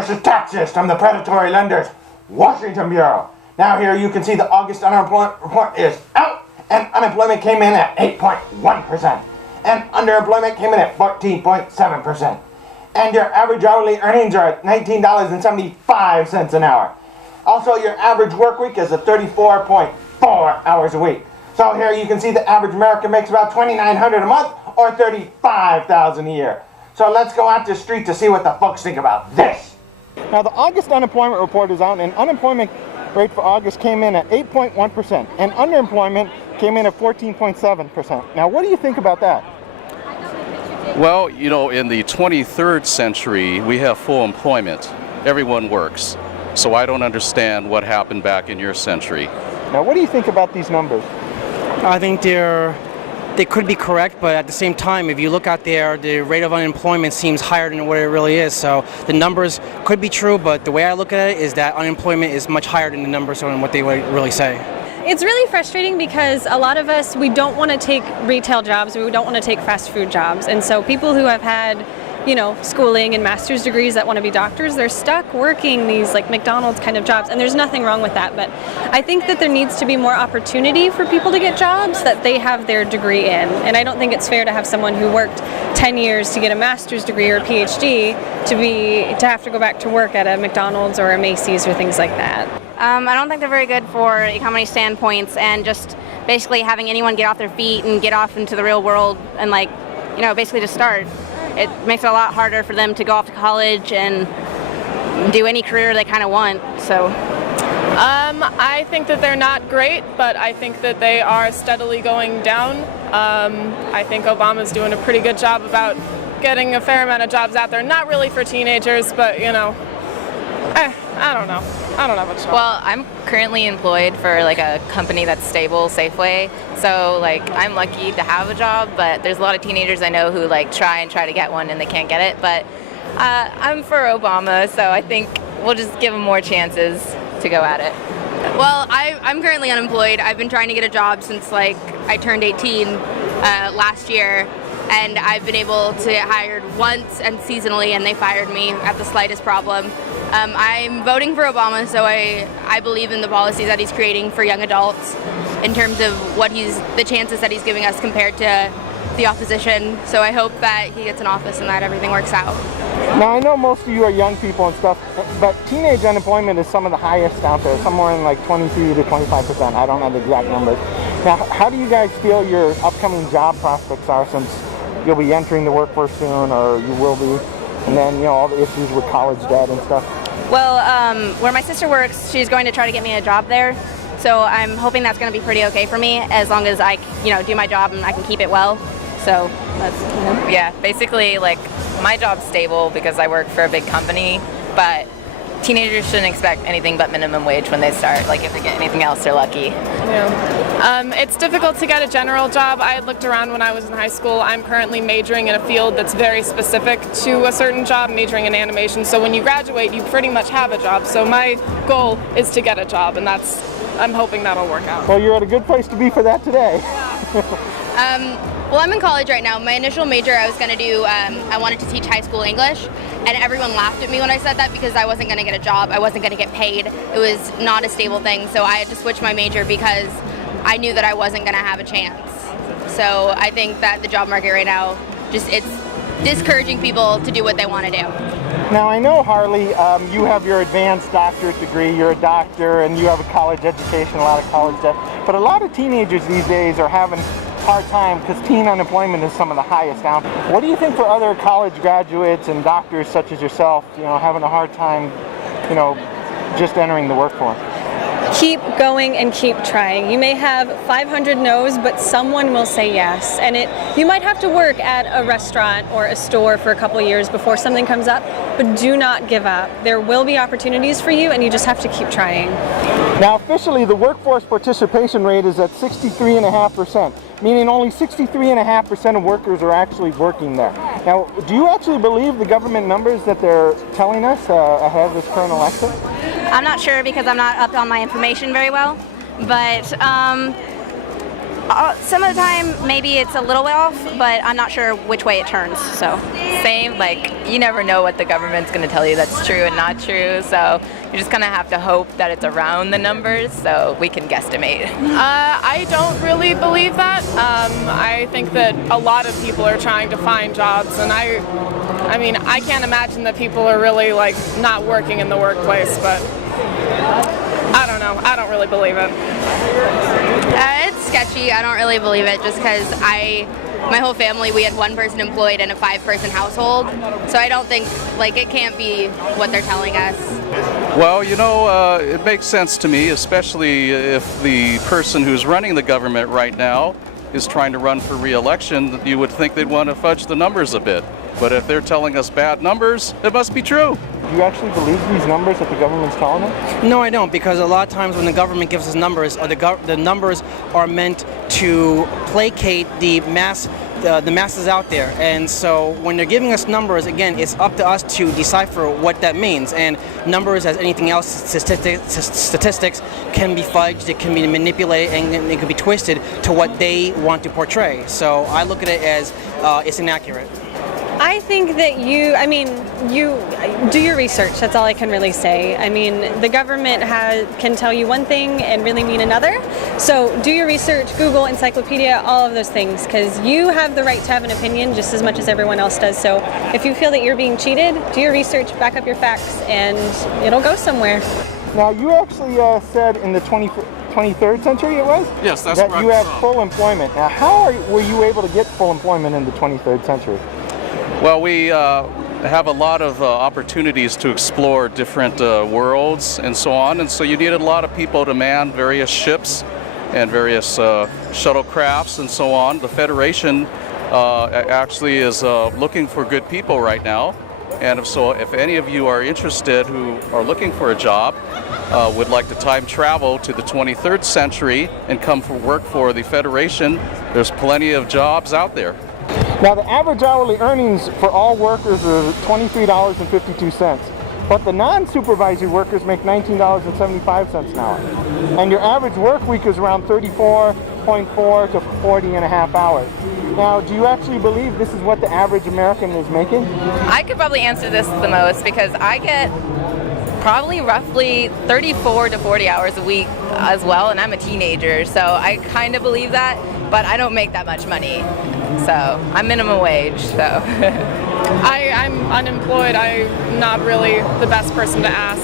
this is Texas from the Predatory Lenders Washington Bureau. Now here you can see the August unemployment report is out, and unemployment came in at 8.1%, and underemployment came in at 14.7%. And your average hourly earnings are at $19.75 an hour. Also, your average work week is at 34.4 hours a week. So here you can see the average American makes about $2,900 a month or $35,000 a year. So let's go out to the street to see what the folks think about this. Now the August unemployment report is out, and unemployment rate for August came in at 8.1%, and underemployment came in at 14.7%. Now what do you think about that? Well, you know, in the 23rd century, we have full employment. Everyone works. So I don't understand what happened back in your century. Now what do you think about these numbers? I think they could be correct, but at the same time, if you look out there, the rate of unemployment seems higher than what it really is. So the numbers could be true, but the way I look at it is that unemployment is much higher than the numbers on what they would really say. It's really frustrating because a lot of us, we don't want to take retail jobs, we don't want to take fast food jobs. And so people who have had, you know, schooling and master's degrees that want to be doctors, they're stuck working these like McDonald's kind of jobs, and there's nothing wrong with that. But I think that there needs to be more opportunity for people to get jobs that they have their degree in. And I don't think it's fair to have someone who worked 10 years to get a master's degree or a PhD to have to go back to work at a McDonald's or a Macy's or things like that. I don't think they're very good for economy standpoints, and just basically having anyone get off their feet and get off into the real world and, like, you know, basically just start. It makes it a lot harder for them to go off to college and do any career they kind of want. So I think that they're not great, but I think that they are steadily going down. I think Obama's doing a pretty good job about getting a fair amount of jobs out there. Not really for teenagers, but, you know, I don't know. I don't know much. Well, I'm currently employed for like a company that's stable, Safeway. So like I'm lucky to have a job, but there's a lot of teenagers I know who like try to get one and they can't get it. But I'm for Obama, so I think we'll just give him more chances to go at it. Well, I'm currently unemployed. I've been trying to get a job since like I turned 18 last year, and I've been able to get hired once and seasonally, and they fired me at the slightest problem. I'm voting for Obama, so I believe in the policies that he's creating for young adults in terms of the chances that he's giving us compared to the opposition. So I hope that he gets in office and that everything works out. Now I know most of you are young people and stuff, but teenage unemployment is some of the highest out there, somewhere in like 22 to 25%. I don't know the exact numbers. Now, how do you guys feel your upcoming job prospects are, since you'll be entering the workforce soon, or you will be, and then, you know, all the issues with college debt and stuff? Well, where my sister works, she's going to try to get me a job there. So I'm hoping that's going to be pretty okay for me, as long as I, you know, do my job and I can keep it well. So that's, you know. Yeah, basically like my job's stable because I work for a big company, but teenagers shouldn't expect anything but minimum wage when they start. Like if they get anything else, they're lucky. Yeah. It's difficult to get a general job. I looked around when I was in high school. I'm currently majoring in a field that's very specific to a certain job, majoring in animation. So when you graduate, you pretty much have a job. So my goal is to get a job, and I'm hoping that'll work out. Well, you're at a good place to be for that today. Well, I'm in college right now. My initial major I was going to do, I wanted to teach high school English, and everyone laughed at me when I said that because I wasn't going to get a job. I wasn't going to get paid. It was not a stable thing, so I had to switch my major because I knew that I wasn't going to have a chance. So I think that the job market right now, it's discouraging people to do what they want to do. Now I know, Harley, you have your advanced doctorate degree, you're a doctor, and you have a college education, a lot of college debt, but a lot of teenagers these days are having hard time because teen unemployment is some of the highest out there. What do you think for other college graduates and doctors such as yourself, you know, having a hard time, you know, just entering the workforce? Keep going and keep trying. You may have 500 no's, but someone will say yes. And you might have to work at a restaurant or a store for a couple of years before something comes up, but do not give up. There will be opportunities for you, and you just have to keep trying. Now officially the workforce participation rate is at 63.5%, meaning only 63.5% of workers are actually working there. Now, do you actually believe the government numbers that they're telling us ahead of this current election? I'm not sure because I'm not up on my information very well, but Some of the time, maybe it's a little way off, but I'm not sure which way it turns. So Same, like you never know what the government's going to tell you that's true and not true, so you just kind of have to hope that it's around the numbers so we can guesstimate. I don't really believe that. I think that a lot of people are trying to find jobs, and I mean, I can't imagine that people are really like not working in the workplace, but I don't know. I don't really believe it. It's sketchy. I don't really believe it just because my whole family, we had one person employed in a 5-person household. So I don't think, like, it can't be what they're telling us. Well, it makes sense to me, especially if the person who's running the government right now is trying to run for re-election. You would think they'd want to fudge the numbers a bit. But if they're telling us bad numbers, it must be true. Do you actually believe these numbers that the government's telling us? No, I don't, because a lot of times when the government gives us numbers, the numbers are meant to placate the masses out there. And so when they're giving us numbers, again, it's up to us to decipher what that means. And numbers, as anything else, statistics can be fudged, it can be manipulated, and it can be twisted to what they want to portray. So I look at it as it's inaccurate. I think that you do your research. That's all I can really say. I mean, the government can tell you one thing and really mean another. So do your research, Google, encyclopedia, all of those things, because you have the right to have an opinion just as much as everyone else does. So if you feel that you're being cheated, do your research, back up your facts, and it'll go somewhere. Now, you actually said in the 23rd century it was? Yes, that's that correct. you have full employment. Now, how were you able to get full employment in the 23rd century? Well, we have a lot of opportunities to explore different worlds and so on, and so you needed a lot of people to man various ships and various shuttlecrafts and so on. The Federation actually is looking for good people right now, and if any of you are interested who are looking for a job, would like to time travel to the 23rd century and come work for the Federation, there's plenty of jobs out there. Now, the average hourly earnings for all workers are $23.52, but the non-supervisory workers make $19.75 an hour. And your average work week is around 34.4 to 40 and a half hours. Now, do you actually believe this is what the average American is making? I could probably answer this the most because I get probably roughly 34 to 40 hours a week as well, and I'm a teenager, so I kind of believe that, but I don't make that much money. So I'm minimum wage, so. I'm unemployed. I'm not really the best person to ask.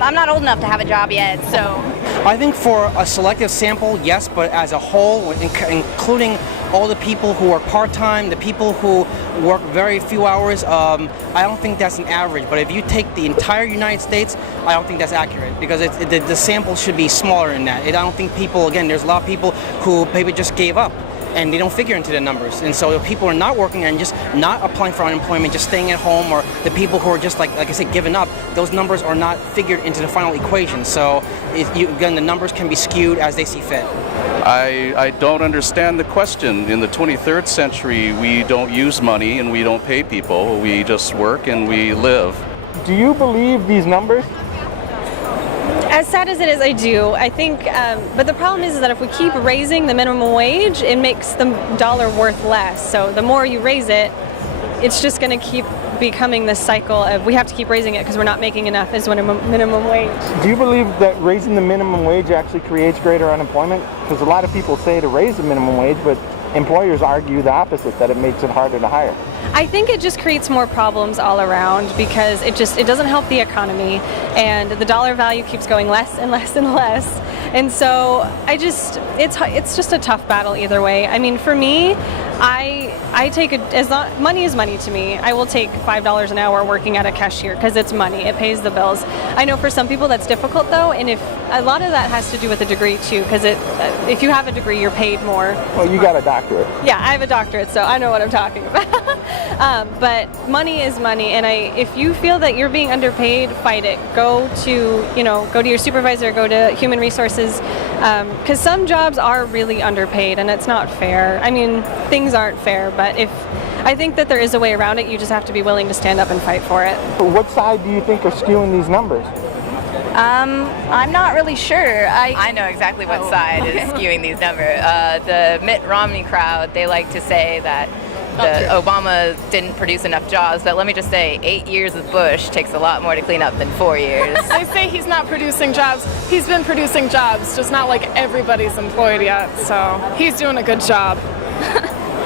I'm not old enough to have a job yet, so. I think for a selective sample, yes, but as a whole, including all the people who are part-time, the people who work very few hours, I don't think that's an average. But if you take the entire United States, I don't think that's accurate, because the sample should be smaller than that. I don't think people, again, there's a lot of people who maybe just gave up, and they don't figure into the numbers. And so if people are not working and just not applying for unemployment, just staying at home, or the people who are just like I said, giving up, those numbers are not figured into the final equation. So again, the numbers can be skewed as they see fit. I don't understand the question. In the 23rd century, we don't use money and we don't pay people. We just work and we live. Do you believe these numbers? As sad as it is, I do. I think, but the problem is that if we keep raising the minimum wage, it makes the dollar worth less. So the more you raise it, it's just going to keep becoming this cycle of we have to keep raising it because we're not making enough as minimum wage. Do you believe that raising the minimum wage actually creates greater unemployment? Because a lot of people say to raise the minimum wage, but employers argue the opposite, that it makes it harder to hire. I think it just creates more problems all around because it doesn't help the economy, and the dollar value keeps going less and less and less. And so it's just a tough battle either way. I mean, for me, I take money is money to me. I will take $5 an hour working at a cashier because it's money. It pays the bills. I know for some people that's difficult though, and if a lot of that has to do with a degree too, because if you have a degree, you're paid more. Well, you got a doctorate. Yeah, I have a doctorate, so I know what I'm talking about. But money is money, and if you feel that you're being underpaid, fight it. Go to your supervisor, go to human resources, because some jobs are really underpaid, and it's not fair. I mean, things aren't fair, but I think that there is a way around it. You just have to be willing to stand up and fight for it. What side do you think are skewing these numbers? I'm not really sure. I know exactly what side is skewing these numbers. The Mitt Romney crowd, they like to say that Obama didn't produce enough jobs, but let me just say, 8 years with Bush takes a lot more to clean up than 4 years. They say he's not producing jobs. He's been producing jobs, just not like everybody's employed yet, so he's doing a good job.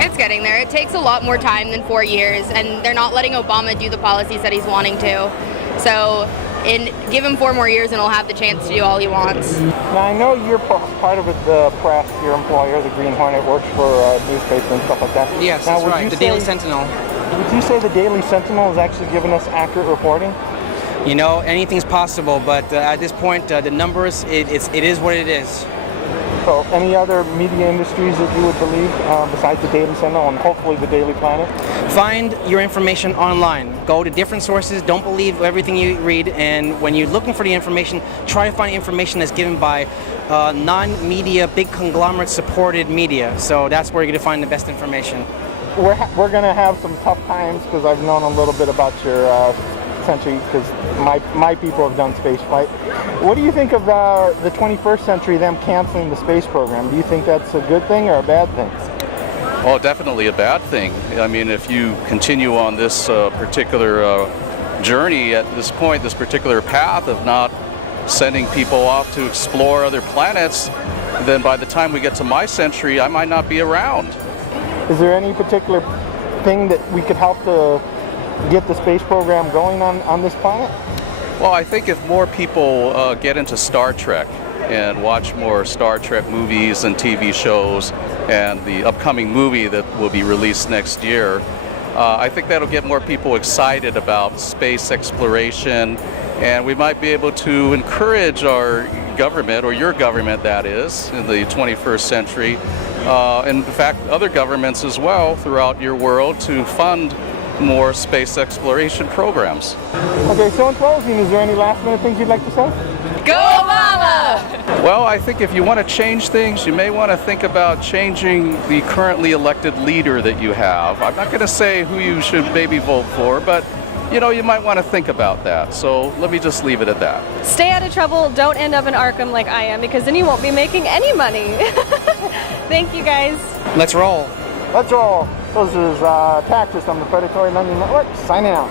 It's getting there. It takes a lot more time than 4 years, and they're not letting Obama do the policies that he's wanting to. So give him 4 more years and he'll have the chance to do all he wants. Now, I know you're part of the press, your employer, the Green Hornet, works for newspaper and stuff like that. Yes, now, that's right, the Daily Sentinel. Would you say the Daily Sentinel is actually giving us accurate reporting? You know, anything's possible, but at this point, the numbers, it is what it is. So, any other media industries that you would believe besides the Daily Sentinel and hopefully the Daily Planet? Find your information online. Go to different sources. Don't believe everything you read. And when you're looking for the information, try to find information that's given by non-media, big conglomerate supported media. So that's where you're going to find the best information. We're going to have some tough times because I've known a little bit about your century because my people have done space flight. What do you think of the 21st century, them canceling the space program? Do you think that's a good thing or a bad thing? Oh, definitely a bad thing. I mean, if you continue on this particular journey at this point, this particular path of not sending people off to explore other planets, then by the time we get to my century, I might not be around. Is there any particular thing that we could help to get the space program going on this planet? Well, I think if more people get into Star Trek and watch more Star Trek movies and TV shows and the upcoming movie that will be released next year, I think that'll get more people excited about space exploration, and we might be able to encourage our government, or your government that is, in the 21st century, in fact other governments as well throughout your world, to fund more space exploration programs. Okay, so in closing, is there any last minute things you'd like to say? Go Obama! Well, I think if you want to change things, you may want to think about changing the currently elected leader that you have. I'm not going to say who you should maybe vote for, but you know, you might want to think about that. So let me just leave it at that. Stay out of trouble. Don't end up in Arkham like I am, because then you won't be making any money. Thank you, guys. Let's roll. Let's roll. This is Taxis on the Predatory Lending Network, signing out.